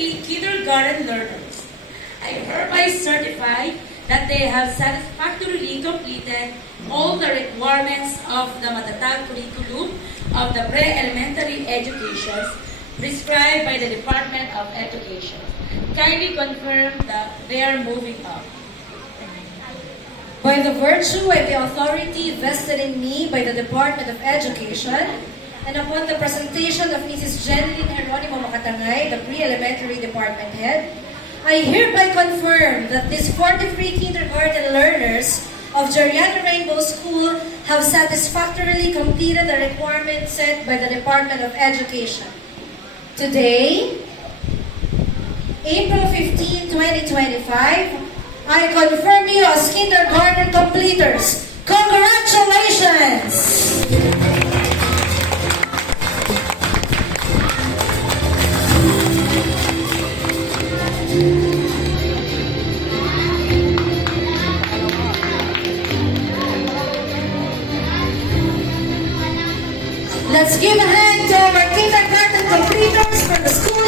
43 kindergarten learners. I hereby certify that they have satisfactorily completed all the requirements of the Matatag curriculum of the pre-elementary education prescribed by the Department of Education. Kindly confirm that they are moving up. By the virtue and the authority vested in me by the Department of Education, and upon the presentation of Mrs. Jeneline Geronimo Makatangay, the Pre-Elementary Department Head, I hereby confirm that these 43 kindergarten learners of Jeriana Rainbow School have satisfactorily completed the requirements set by the Department of Education. Today, April 15, 2025, I confirm you as kindergarten completers. Congratulations! Let's give a hand to our kindergarten completers from the school